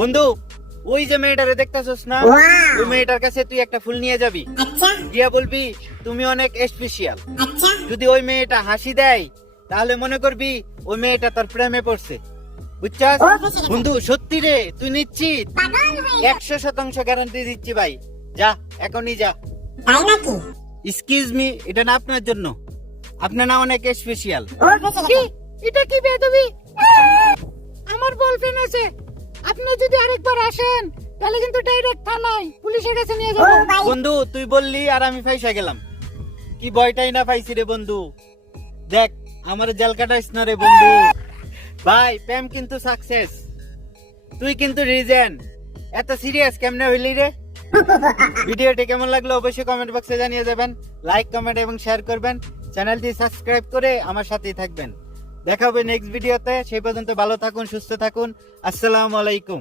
বন্ধু, ওই যে মেয়েটারে দেখতেছস না, ওই মেয়েটার কাছে তুই একটা ফুল নিয়ে যাবি, গিয়া বলবি তুমি অনেক স্পেশাল। যদি ওই মেয়েটা হাসি দেয় তাহলে মনে করবি ওই মেয়েটা তোর প্রেমে পড়ছে, বুঝছস? বন্ধু সত্যি রে, তুই নিশ্চিত? 100% গ্যারান্টি দিচ্ছি ভাই। যা, এখনই যা। এক্সকিউজ মি, এটা না আপনার জন্য, আপনার না অনেক স্পেশাল। এটা কি বেদবি? আমার বলফ্রেন্ড আছে, আপনি যদি আরেকবার আসেন তাহলে কিন্তু ডাইরেক্ট থানায় পুলিশের কাছে নিয়ে যাব। বন্ধু তুই বললি আর আমি ফাইসা গেলাম, কি ভয়টাই না পাইছি রে বন্ধু। দেখ আমার জাল কাটাইস না রে বন্ধু। ভাই প্রেম কিন্তু সাকসেস, তুই কিন্তু রিজেন। এত সিরিয়াস কেমনে হইলি রে? ভিডিওটি কেমন লাগলো অবশ্যই কমেন্ট বক্সে জানিয়ে যাবেন। লাইক, কমেন্ট এবং শেয়ার করবেন। চ্যানেলটি সাবস্ক্রাইব করে আমার সাথেই থাকবেন। দেখা হবে নেক্সট ভিডিওতে। সেই পর্যন্ত ভালো থাকুন, সুস্থ থাকুন। আসসালামু আলাইকুম।